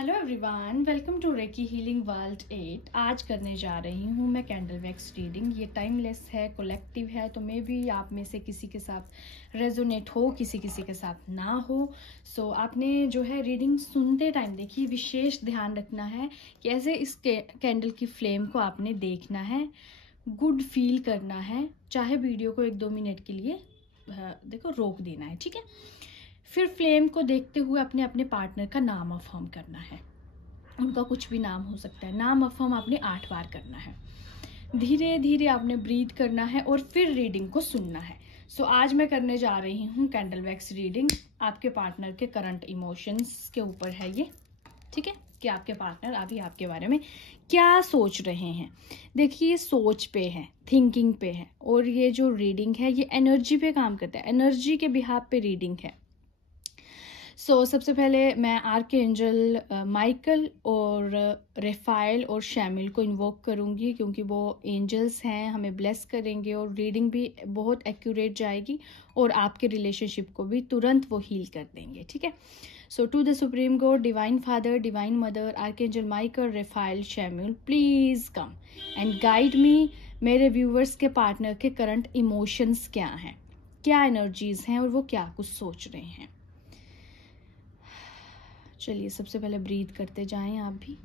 Hello everyone, welcome to Reiki healing world 8। आज करने जा रही हूँ मैं कैंडल वैक्स रीडिंग। ये टाइमलेस है, कलेक्टिव है, तो मे भी आप में से किसी के साथ रेजोनेट हो, किसी किसी के साथ ना हो। सो आपने जो है रीडिंग सुनते टाइम देखिए, विशेष ध्यान रखना है कि ऐसे इस कैंडल की फ्लेम को आपने देखना है, गुड फील करना है। चाहे वीडियो को 1-2 मिनट के लिए देखो रोक देना है, ठीक है। फिर फ्लेम को देखते हुए अपने अपने पार्टनर का नाम अफर्म करना है। उनका कुछ भी नाम हो सकता है। नाम अफर्म आपने 8 बार करना है। धीरे धीरे आपने ब्रीथ करना है और फिर रीडिंग को सुनना है। सो आज मैं करने जा रही हूँ कैंडल वैक्स रीडिंग। आपके पार्टनर के करंट इमोशंस के ऊपर है ये, ठीक है, कि आपके पार्टनर अभी आपके बारे में क्या सोच रहे हैं। देखिए, सोच पे है, थिंकिंग पे है, और ये जो रीडिंग है ये एनर्जी पे काम करता है। एनर्जी के बिहाफ पे रीडिंग है। सबसे पहले मैं आर्कएंजल माइकल और रेफाइल और शैमिल को इन्वोक करूंगी, क्योंकि वो एंजल्स हैं, हमें ब्लेस करेंगे और रीडिंग भी बहुत एक्यूरेट जाएगी और आपके रिलेशनशिप को भी तुरंत वो हील कर देंगे, ठीक है। So to the supreme God, divine father, divine mother, archangel Michael, Raphael, Chamuel, please come and guide me. मेरे व्यूवर्स के पार्टनर के करंट इमोशंस क्या हैं, क्या एनर्जीज हैं और वो क्या कुछ सोच रहे हैं। चलिए, सबसे पहले ब्रीथ करते जाएं आप भी।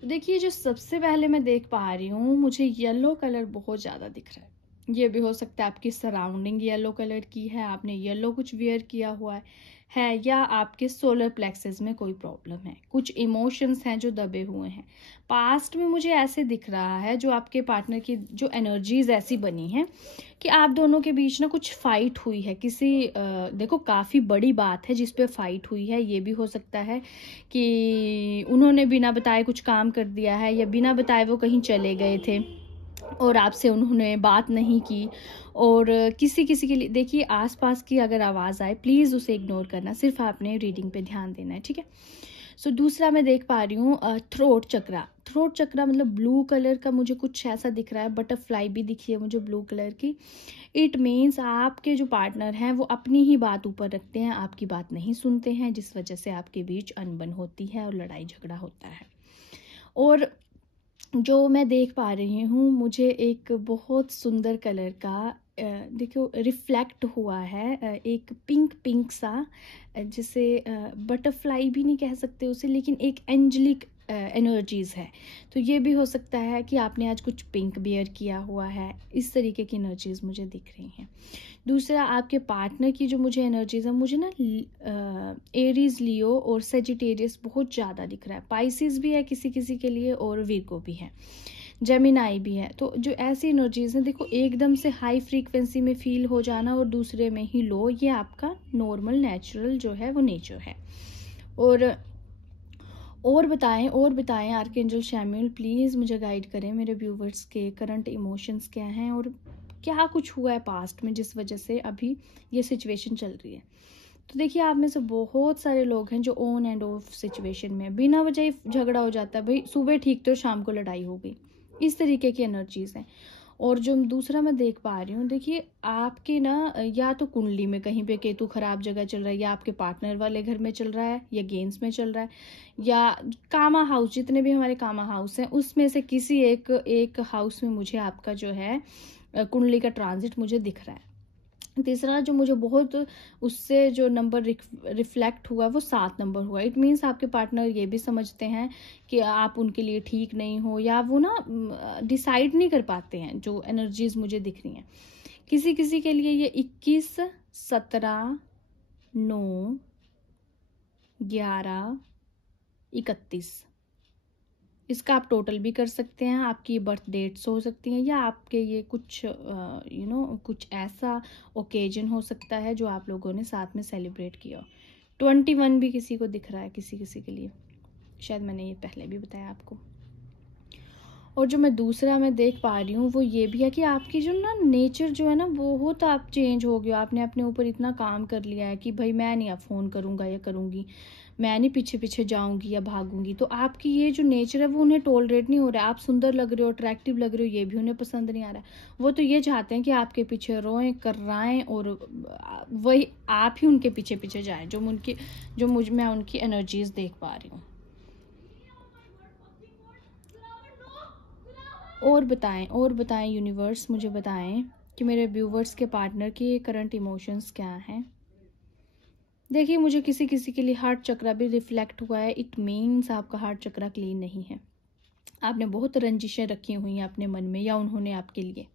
तो देखिए, जो सबसे पहले मैं देख पा रही हूँ, मुझे येलो कलर बहुत ज़्यादा दिख रहा है। ये भी हो सकता है आपकी सराउंडिंग येलो कलर की है, आपने येलो कुछ वेयर किया हुआ है, या आपके सोलर प्लेक्सेस में कोई प्रॉब्लम है, कुछ इमोशंस हैं जो दबे हुए हैं। पास्ट में मुझे ऐसे दिख रहा है, जो आपके पार्टनर की जो एनर्जीज ऐसी बनी है कि आप दोनों के बीच ना कुछ फाइट हुई है। किसी देखो, काफ़ी बड़ी बात है जिस पे फाइट हुई है। ये भी हो सकता है कि उन्होंने बिना बताए कुछ काम कर दिया है, या बिना बताए वो कहीं चले गए थे और आपसे उन्होंने बात नहीं की। और किसी किसी के लिए देखिए, आसपास की अगर आवाज़ आए प्लीज़ उसे इग्नोर करना, सिर्फ आपने रीडिंग पे ध्यान देना है, ठीक है। दूसरा मैं देख पा रही हूँ थ्रोट चक्रा। थ्रोट चक्रा मतलब ब्लू कलर का मुझे कुछ ऐसा दिख रहा है, बटरफ्लाई भी दिखी है मुझे ब्लू कलर की। इट मीन्स आपके जो पार्टनर हैं वो अपनी ही बात ऊपर रखते हैं, आपकी बात नहीं सुनते हैं, जिस वजह से आपके बीच अनबन होती है और लड़ाई झगड़ा होता है। और जो मैं देख पा रही हूँ, मुझे एक बहुत सुंदर कलर का देखो रिफ्लेक्ट हुआ है, एक पिंक पिंक सा, जिसे बटरफ्लाई भी नहीं कह सकते उसे, लेकिन एक एंजलिक एनर्जीज है। तो ये भी हो सकता है कि आपने आज कुछ पिंक बियर किया हुआ है। इस तरीके की एनर्जीज मुझे दिख रही हैं। दूसरा, आपके पार्टनर की जो मुझे एनर्जीज है, मुझे ना एरीज, लियो और सेजिटेरियस बहुत ज़्यादा दिख रहा है। पाइसिस भी है किसी किसी के लिए, और वीगो भी है, जेमिनाई भी है। तो जो ऐसी एनर्जीज हैं, देखो, एकदम से हाई फ्रीक्वेंसी में फील हो जाना और दूसरे में ही लो, ये आपका नॉर्मल नेचुरल जो है वो नेचर है। और बताएं आर्कएंजल शैम्यूल, प्लीज़ मुझे गाइड करें, मेरे व्यूवर्स के करंट इमोशंस क्या हैं और क्या कुछ हुआ है पास्ट में जिस वजह से अभी ये सिचुएशन चल रही है। तो देखिए, आप में से बहुत सारे लोग हैं जो ऑन एंड ऑफ सिचुएशन में, बिना वजह झगड़ा हो जाता है, भाई सुबह ठीक तो शाम को लड़ाई हो गई, इस तरीके की एनर्जीज हैं। और जो दूसरा मैं देख पा रही हूँ, देखिए, आपके ना या तो कुंडली में कहीं पे केतु खराब जगह चल रहा है, या आपके पार्टनर वाले घर में चल रहा है, या गेंस में चल रहा है, या कामा हाउस, जितने भी हमारे कामा हाउस हैं उसमें से किसी एक हाउस में मुझे आपका जो है कुंडली का ट्रांजिट मुझे दिख रहा है। तीसरा जो मुझे बहुत, उससे जो नंबर रिफ्लेक्ट हुआ वो 7 नंबर हुआ। इट मीन्स आपके पार्टनर ये भी समझते हैं कि आप उनके लिए ठीक नहीं हो, या वो ना डिसाइड नहीं कर पाते हैं। जो एनर्जीज मुझे दिख रही हैं, किसी किसी के लिए ये 21, 17, 9, 11, 31, इसका आप टोटल भी कर सकते हैं। आपकी बर्थ डेट्स हो सकती हैं, या आपके ये कुछ कुछ ऐसा ओकेजन हो सकता है जो आप लोगों ने साथ में सेलिब्रेट किया। 21 भी किसी को दिख रहा है, किसी किसी के लिए, शायद मैंने ये पहले भी बताया आपको। और जो मैं दूसरा मैं देख पा रही हूँ वो ये भी है कि आपकी जो ना नेचर जो है ना, बहुत आप चेंज हो गए हो। आपने अपने ऊपर इतना काम कर लिया है कि भाई मैं नहीं अब फ़ोन करूँगा या करूँगी, मैं नहीं पीछे पीछे जाऊंगी या भागूंगी। तो आपकी ये जो नेचर है वो उन्हें टॉलरेट नहीं हो रहा है। आप सुंदर लग रहे हो, अट्रैक्टिव लग रहे हो, ये भी उन्हें पसंद नहीं आ रहा है। वो तो ये चाहते हैं कि आपके पीछे रोएं, कर्राएं और वही आप ही उनके पीछे पीछे जाएं। मैं उनकी एनर्जीज देख पा रही हूँ। और बताएं यूनिवर्स, मुझे बताएं कि मेरे व्यूवर्स के पार्टनर के करंट इमोशंस क्या हैं। देखिए, मुझे किसी किसी के लिए हार्ट चक्रा भी रिफ्लेक्ट हुआ है। इट मीन्स आपका हार्ट चक्रा क्लीन नहीं है। आपने बहुत रंजिशें रखी हुई हैं अपने मन में या उन्होंने आपके लिए।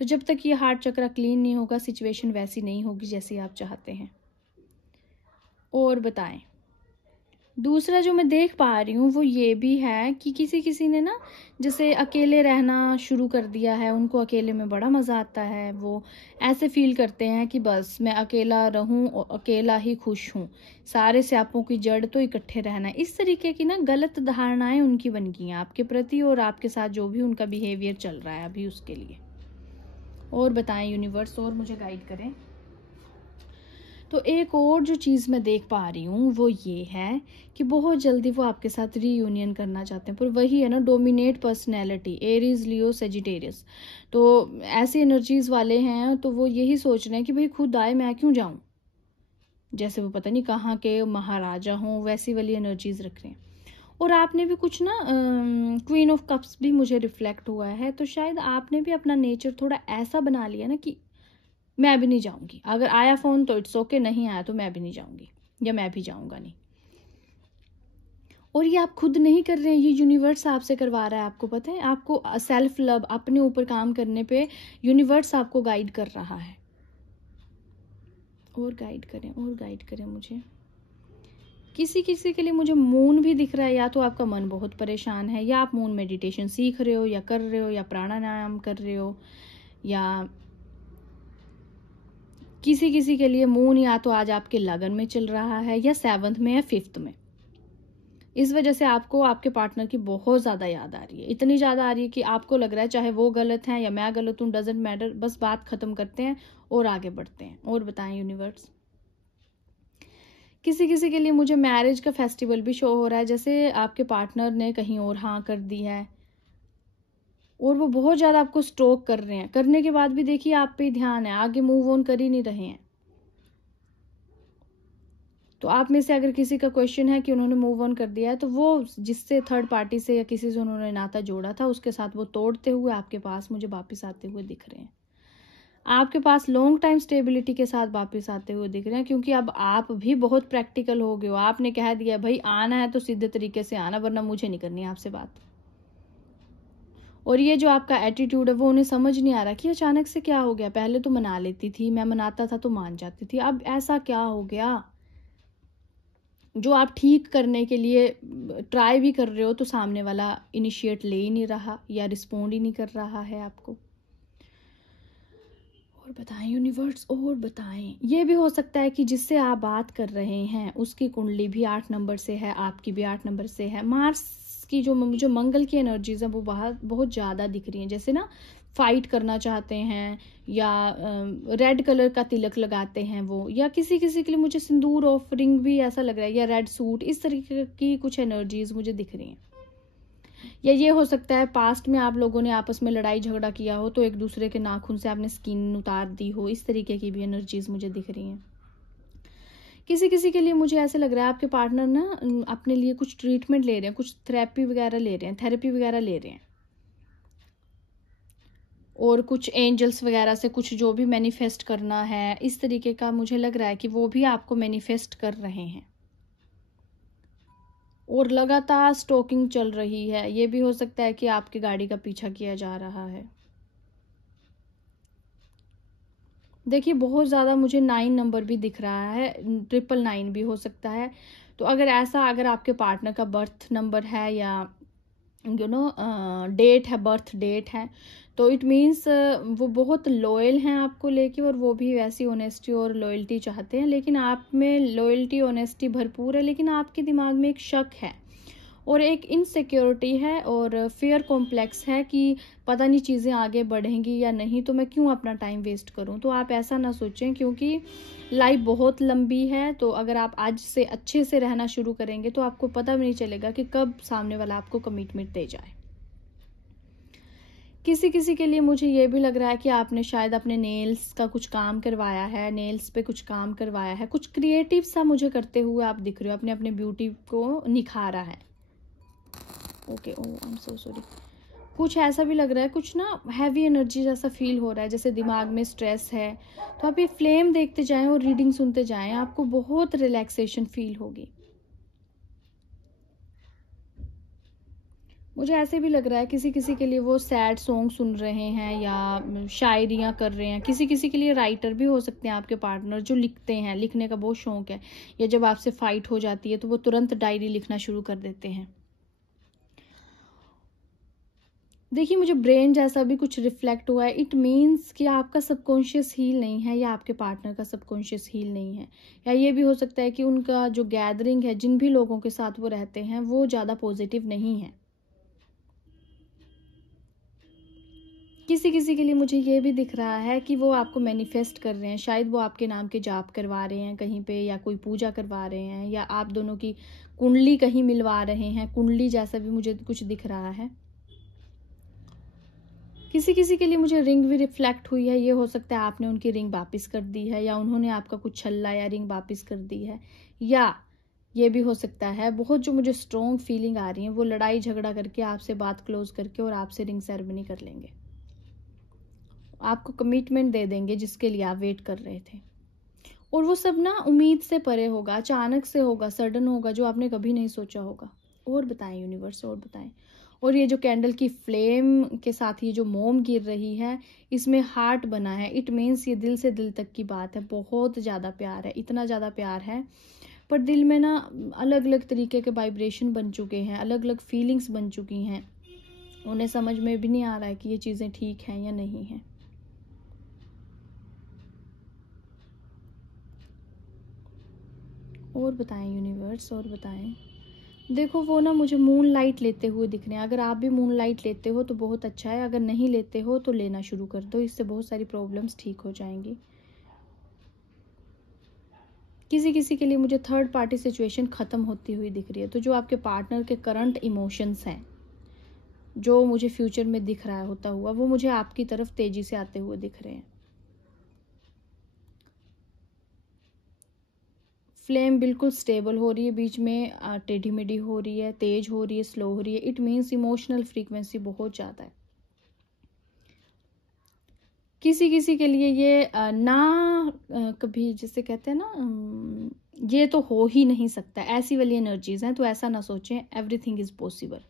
तो जब तक ये हार्ट चक्रा क्लीन नहीं होगा, सिचुएशन वैसी नहीं होगी जैसी आप चाहते हैं। और बताएं, दूसरा जो मैं देख पा रही हूँ वो ये भी है कि किसी किसी ने ना जैसे अकेले रहना शुरू कर दिया है। उनको अकेले में बड़ा मज़ा आता है। वो ऐसे फील करते हैं कि बस मैं अकेला रहूं और अकेला ही खुश हूँ, सारे स्यापों की जड़ तो इकट्ठे रहना है। इस तरीके की ना गलत धारणाएं उनकी बन गई हैं आपके प्रति और आपके साथ जो भी उनका बिहेवियर चल रहा है अभी उसके लिए। और बताएं यूनिवर्स, और मुझे गाइड करें। तो एक और जो चीज़ मैं देख पा रही हूँ वो ये है कि बहुत जल्दी वो आपके साथ रीयूनियन करना चाहते हैं। पर वही है ना, डोमिनेट पर्सनैलिटी, एरीज, लियो, सेजिटेरियस। तो ऐसी एनर्जीज वाले हैं तो वो यही सोच रहे हैं कि भाई खुद आए, मैं क्यों जाऊँ। जैसे वो पता नहीं कहाँ के महाराजा हों, वैसी वाली एनर्जीज रख रहे हैं। और आपने भी कुछ ना क्वीन ऑफ कप्स भी मुझे रिफ्लेक्ट हुआ है। तो शायद आपने भी अपना नेचर थोड़ा ऐसा बना लिया ना कि मैं भी नहीं जाऊंगी। अगर आया फोन तो इट्स ओके, नहीं आया तो मैं भी नहीं जाऊंगी या मैं भी जाऊंगा नहीं। और ये आप खुद नहीं कर रहे हैं, ये यूनिवर्स आपसे करवा रहा है। आपको पता है, आपको सेल्फ लव, अपने ऊपर काम करने पे यूनिवर्स आपको गाइड कर रहा है। और गाइड करें मुझे। किसी किसी के लिए मुझे मून भी दिख रहा है। या तो आपका मन बहुत परेशान है, या आप मून मेडिटेशन सीख रहे हो या कर रहे हो, या प्राणायाम कर रहे हो, या किसी किसी के लिए मून या तो आज आपके लगन में चल रहा है या 7th में या 5th में। इस वजह से आपको आपके पार्टनर की बहुत ज़्यादा याद आ रही है। इतनी ज़्यादा आ रही है कि आपको लग रहा है चाहे वो गलत है या मैं गलत हूँ, डजेंट मैटर, बस बात खत्म करते हैं और आगे बढ़ते हैं। और बताएं यूनिवर्स। किसी किसी के लिए मुझे मैरिज का फेस्टिवल भी शो हो रहा है, जैसे आपके पार्टनर ने कहीं और हाँ कर दी है और वो बहुत ज़्यादा आपको स्टोक कर रहे हैं। करने के बाद भी देखिए आप पे ध्यान है, आगे मूव ऑन कर ही नहीं रहे हैं। तो आप में से अगर किसी का क्वेश्चन है कि उन्होंने मूव ऑन कर दिया है, तो वो जिससे थर्ड पार्टी से या किसी से उन्होंने नाता जोड़ा था उसके साथ वो तोड़ते हुए आपके पास मुझे वापस आते हुए दिख रहे हैं। आपके पास लॉन्ग टाइम स्टेबिलिटी के साथ वापस आते हुए दिख रहे हैं, क्योंकि अब आप भी बहुत प्रैक्टिकल हो गए हो। आपने कह दिया भाई आना है तो सीधे तरीके से आना, वरना मुझे नहीं करनी आपसे बात। और ये जो आपका एटीट्यूड है वो उन्हें समझ नहीं आ रहा कि अचानक से क्या हो गया। पहले तो मना लेती थी, मैं मनाता था तो मान जाती थी, अब ऐसा क्या हो गया। जो आप ठीक करने के लिए ट्राई भी कर रहे हो तो सामने वाला इनिशिएट ले ही नहीं रहा या रिस्पोंड ही नहीं कर रहा है आपको। और बताएं यूनिवर्स, और बताएं। ये भी हो सकता है कि जिससे आप बात कर रहे हैं उसकी कुंडली भी 8 नंबर से है, आपकी भी 8 नंबर से है। मार्स की जो मंगल की एनर्जीज है वो बहुत ज़्यादा दिख रही हैं। जैसे ना फाइट करना चाहते हैं या रेड कलर का तिलक लगाते हैं वो, या किसी किसी के लिए मुझे सिंदूर ऑफरिंग भी ऐसा लग रहा है, या रेड सूट, इस तरीके की कुछ एनर्जीज मुझे दिख रही हैं। या ये हो सकता है पास्ट में आप लोगों ने आपस में लड़ाई झगड़ा किया हो तो एक दूसरे के नाखून से आपने स्किन उतार दी हो। इस तरीके की भी एनर्जीज मुझे दिख रही हैं। किसी किसी के लिए मुझे ऐसे लग रहा है आपके पार्टनर ना अपने लिए कुछ ट्रीटमेंट ले रहे हैं, कुछ थेरेपी वगैरह ले रहे हैं और कुछ एंजल्स वगैरह से कुछ जो भी मैनिफेस्ट करना है, इस तरीके का मुझे लग रहा है कि वो भी आपको मैनिफेस्ट कर रहे हैं। और लगातार स्टॉकिंग चल रही है। ये भी हो सकता है कि आपकी गाड़ी का पीछा किया जा रहा है। देखिए बहुत ज़्यादा मुझे 9 नंबर भी दिख रहा है, 999 भी हो सकता है। तो अगर आपके पार्टनर का बर्थ नंबर है या डेट है, बर्थ डेट है, तो इट मीन्स वो बहुत लॉयल हैं आपको लेके, और वो भी वैसी ऑनेस्टी और लॉयल्टी चाहते हैं। लेकिन आप में लॉयल्टी ऑनेस्टी भरपूर है, लेकिन आपके दिमाग में एक शक है और एक इनसिक्योरिटी है और फियर कॉम्प्लेक्स है कि पता नहीं चीज़ें आगे बढ़ेंगी या नहीं, तो मैं क्यों अपना टाइम वेस्ट करूं। तो आप ऐसा ना सोचें, क्योंकि लाइफ बहुत लंबी है। तो अगर आप आज से अच्छे से रहना शुरू करेंगे तो आपको पता भी नहीं चलेगा कि कब सामने वाला आपको कमिटमेंट दे जाए। किसी किसी के लिए मुझे ये भी लग रहा है कि आपने शायद अपने नेल्स का कुछ काम करवाया है, नेल्स पे कुछ काम करवाया है, कुछ क्रिएटिव सा मुझे करते हुए आप दिख रहे हो, अपने अपने ब्यूटी को निखारा है। Okay, oh I am so sorry. कुछ ऐसा भी लग रहा है, कुछ ना हैवी एनर्जी जैसा फील हो रहा है, जैसे दिमाग में स्ट्रेस है। तो आप ये फ्लेम देखते जाएं और रीडिंग सुनते जाएं, आपको बहुत रिलैक्सेशन फील होगी। मुझे ऐसे भी लग रहा है किसी किसी के लिए वो सैड सॉन्ग सुन रहे हैं या शायरियाँ कर रहे हैं। किसी किसी के लिए राइटर भी हो सकते हैं आपके पार्टनर, जो लिखते हैं, लिखने का बहुत शौक है, या जब आपसे फाइट हो जाती है तो वो तुरंत डायरी लिखना शुरू कर देते हैं। देखिए, मुझे ब्रेन जैसा भी कुछ रिफ्लेक्ट हुआ है। इट मीन्स कि आपका सबकॉन्शियस हील नहीं है या आपके पार्टनर का सबकॉन्शियस हील नहीं है, या ये भी हो सकता है कि उनका जो गैदरिंग है, जिन भी लोगों के साथ वो रहते हैं, वो ज़्यादा पॉजिटिव नहीं है। किसी किसी के लिए मुझे ये भी दिख रहा है कि वो आपको मैनिफेस्ट कर रहे हैं, शायद वो आपके नाम के जाप करवा रहे हैं कहीं पे, या कोई पूजा करवा रहे हैं, या आप दोनों की कुंडली कहीं मिलवा रहे हैं। कुंडली जैसा भी मुझे कुछ दिख रहा है। किसी किसी के लिए मुझे रिंग भी रिफ्लेक्ट हुई है। ये हो सकता है आपने उनकी रिंग वापस कर दी है, या उन्होंने आपका कुछ छल्ला या रिंग वापस कर दी है, या ये भी हो सकता है, बहुत जो मुझे स्ट्रॉन्ग फीलिंग आ रही है, वो लड़ाई झगड़ा करके आपसे बात क्लोज करके और आपसे रिंग सेरेमनी कर लेंगे, आपको कमिटमेंट दे देंगे जिसके लिए आप वेट कर रहे थे। और वो सब ना उम्मीद से परे होगा, अचानक से होगा, सडन होगा, जो आपने कभी नहीं सोचा होगा। और बताएं यूनिवर्स, और बताएं। और ये जो कैंडल की फ्लेम के साथ ये जो मोम गिर रही है, इसमें हार्ट बना है। इट मीन्स ये दिल से दिल तक की बात है, बहुत ज़्यादा प्यार है, इतना ज़्यादा प्यार है, पर दिल में ना अलग अलग तरीके के वाइब्रेशन बन चुके हैं, अलग अलग फीलिंग्स बन चुकी हैं। उन्हें समझ में भी नहीं आ रहा है कि ये चीज़ें ठीक हैं या नहीं हैं। और बताएं यूनिवर्स, और बताएं। देखो, वो ना मुझे मून लाइट लेते हुए दिख रहे हैं। अगर आप भी मून लाइट लेते हो तो बहुत अच्छा है, अगर नहीं लेते हो तो लेना शुरू कर दो, इससे बहुत सारी प्रॉब्लम्स ठीक हो जाएंगी। किसी किसी के लिए मुझे थर्ड पार्टी सिचुएशन ख़त्म होती हुई दिख रही है। तो जो आपके पार्टनर के करंट इमोशंस हैं, जो मुझे फ्यूचर में दिख रहा होता हुआ, वो मुझे आपकी तरफ तेज़ी से आते हुए दिख रहे हैं। फ्लेम बिल्कुल स्टेबल हो रही है, बीच में टेढ़ी मेढ़ी हो रही है, तेज हो रही है, स्लो हो रही है। इट मीन्स इमोशनल फ्रीक्वेंसी बहुत ज़्यादा है। किसी किसी के लिए ये कभी जिसे कहते हैं ना, ये तो हो ही नहीं सकता, ऐसी वाली एनर्जीज हैं। तो ऐसा ना सोचें, एवरीथिंग इज पॉसिबल।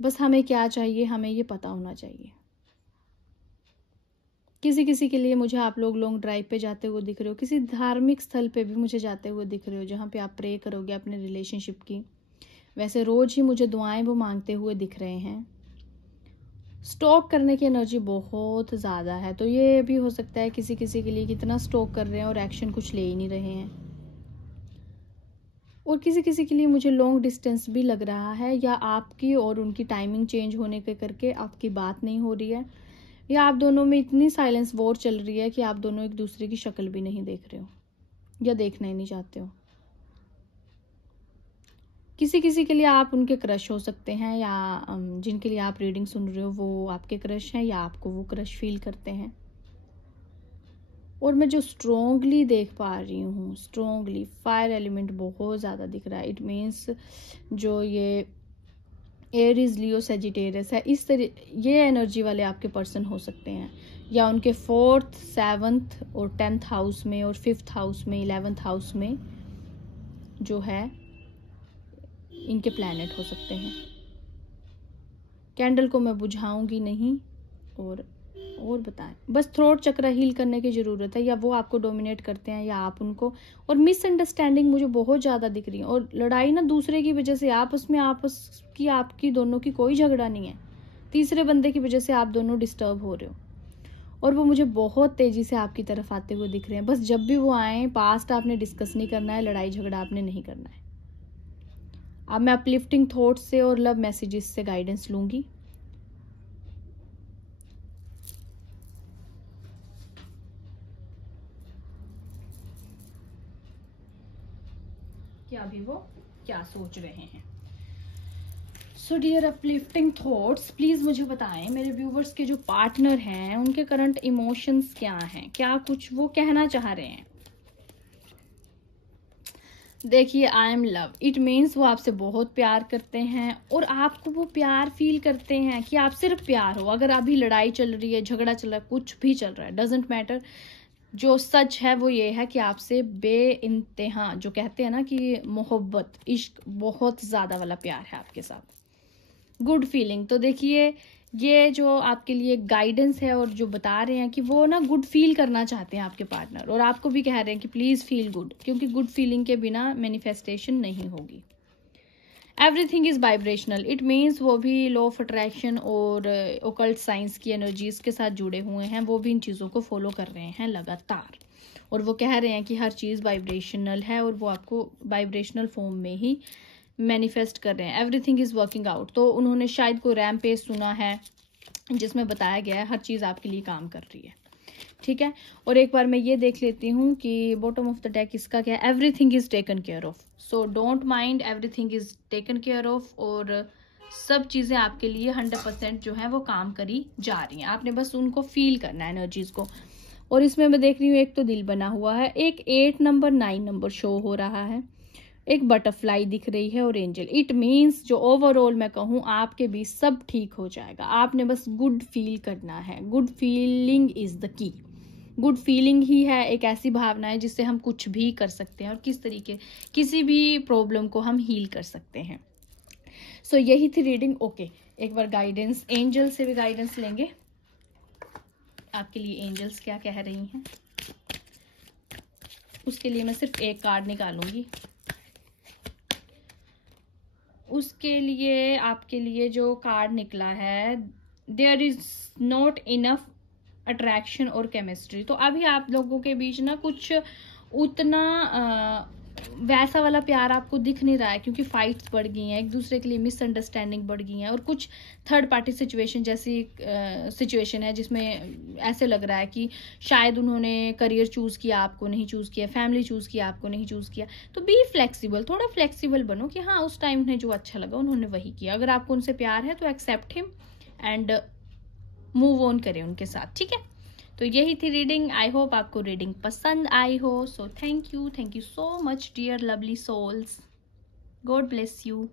बस हमें क्या चाहिए, हमें ये पता होना चाहिए। किसी किसी के लिए मुझे आप लोग लॉन्ग ड्राइव पे जाते हुए दिख रहे हो, किसी धार्मिक स्थल पे भी मुझे जाते हुए दिख रहे हो, जहाँ पे आप प्रे करोगे अपने रिलेशनशिप की। वैसे रोज ही मुझे दुआएं वो मांगते हुए दिख रहे हैं। स्टॉक करने की एनर्जी बहुत ज़्यादा है, तो ये भी हो सकता है किसी किसी के लिए कितना स्टॉक कर रहे हैं और एक्शन कुछ ले ही नहीं रहे हैं। और किसी किसी के लिए मुझे लॉन्ग डिस्टेंस भी लग रहा है, या आपकी और उनकी टाइमिंग चेंज होने के करके आपकी बात नहीं हो रही है, या आप दोनों में इतनी साइलेंस वॉर चल रही है कि आप दोनों एक दूसरे की शक्ल भी नहीं देख रहे हो या देखना ही नहीं चाहते हो। किसी किसी के लिए आप उनके क्रश हो सकते हैं, या जिनके लिए आप रीडिंग सुन रहे हो वो आपके क्रश हैं, या आपको वो क्रश फील करते हैं। और मैं जो स्ट्रोंगली देख पा रही हूँ, स्ट्रोंगली फायर एलिमेंट बहुत ज़्यादा दिख रहा है। इट मीन्स जो ये एरीज, लियो, सेजिटेरियस है, इस तरह ये एनर्जी वाले आपके पर्सन हो सकते हैं, या उनके 4th, 7th और 10th हाउस में, और 5th हाउस में, 11th हाउस में जो है इनके प्लैनेट हो सकते हैं। कैंडल को मैं बुझाऊंगी नहीं। और बताएं। बस थ्रोट चक्र हील करने की ज़रूरत है, या वो आपको डोमिनेट करते हैं या आप उनको। और मिसअंडरस्टैंडिंग मुझे बहुत ज़्यादा दिख रही है, और लड़ाई ना दूसरे की वजह से, आपस की आपकी दोनों की कोई झगड़ा नहीं है, तीसरे बंदे की वजह से आप दोनों डिस्टर्ब हो रहे हो। और वो मुझे बहुत तेज़ी से आपकी तरफ आते हुए दिख रहे हैं। बस जब भी वो आए, पास्ट आपने डिस्कस नहीं करना है, लड़ाई झगड़ा आपने नहीं करना है। अब मैं अपलिफ्टिंग थॉट्स से और लव मैसेजेस से गाइडेंस लूंगी। कि अभी वो क्या सोच रहे हैं। So dear uplifting thoughts, please मुझे बताएं मेरे व्यूवर्स के जो पार्टनर हैं उनके करंट इमोशंस क्या हैं, क्या कुछ वो कहना चाह रहे हैं। देखिए, I am love, it means वो आपसे बहुत प्यार करते हैं और आपको वो प्यार फील करते हैं कि आप सिर्फ प्यार हो। अगर अभी लड़ाई चल रही है, झगड़ा चल रहा है, कुछ भी चल रहा है, डजेंट मैटर, जो सच है वो ये है कि आपसे बेइंतहा, जो कहते हैं ना कि मोहब्बत, इश्क, बहुत ज्यादा वाला प्यार है आपके साथ, गुड फीलिंग। तो देखिए, ये जो आपके लिए गाइडेंस है और जो बता रहे हैं कि वो ना गुड फील करना चाहते हैं आपके पार्टनर, और आपको भी कह रहे हैं कि प्लीज फील गुड, क्योंकि गुड फीलिंग के बिना मैनिफेस्टेशन नहीं होगी। Everything is vibrational, it means वो भी लॉ ऑफ अट्रैक्शन और ओकल्ट साइंस की एनर्जीज के साथ जुड़े हुए हैं, वो भी इन चीज़ों को फॉलो कर रहे हैं लगातार, और वो कह रहे हैं कि हर चीज़ वाइब्रेशनल है और वो आपको वाइब्रेशनल फॉर्म में ही मैनिफेस्ट कर रहे हैं। Everything is working out. तो उन्होंने शायद कोई रैम्पेज सुना है जिसमें बताया गया है हर चीज़ आपके लिए काम कर रही है, ठीक है। और एक बार मैं ये देख लेती हूँ कि बॉटम ऑफ द डेक इसका क्या है। Everything is taken care of, so don't mind, everything is taken care of, और सब चीज़ें आपके लिए 100% जो है वो काम करी जा रही हैं। आपने बस उनको फील करना है, एनर्जीज को। और इसमें मैं देख रही हूँ एक तो दिल बना हुआ है, एक 8 नंबर 9 नंबर शो हो रहा है, एक बटरफ्लाई दिख रही है और एंजल। इट मीन्स जो ओवरऑल मैं कहूँ आपके बीच सब ठीक हो जाएगा। आपने बस गुड फील करना है। Good feeling is the key. Good feeling ही है एक ऐसी भावना है जिससे हम कुछ भी कर सकते हैं और किस तरीके किसी भी प्रॉब्लम को हम हील कर सकते हैं। सो यही थी रीडिंग। ओके, एक बार गाइडेंस एंजल से भी गाइडेंस लेंगे आपके लिए। एंजल्स क्या कह रही हैं उसके लिए मैं सिर्फ एक कार्ड निकालूंगी। उसके लिए आपके लिए जो कार्ड निकला है, there is not enough attraction और केमिस्ट्री। तो अभी आप लोगों के बीच ना कुछ उतना वैसा वाला प्यार आपको दिख नहीं रहा है, क्योंकि फाइट्स बढ़ गई हैं, एक दूसरे के लिए मिसअंडरस्टैंडिंग बढ़ गई हैं, और कुछ थर्ड पार्टी सिचुएशन जैसी सिचुएशन है जिसमें ऐसे लग रहा है कि शायद उन्होंने करियर चूज किया, आपको नहीं चूज किया, फैमिली चूज किया, आपको नहीं चूज किया। तो बी फ्लेक्सिबल, थोड़ा फ्लेक्सिबल बनो कि हाँ उस टाइम उन्हें जो अच्छा लगा उन्होंने वही किया। अगर आपको उनसे प्यार है तो accept him and move on करें उनके साथ, ठीक है। तो यही थी रीडिंग। आई होप आपको रीडिंग पसंद आई हो। So thank you so much dear lovely souls. God bless you.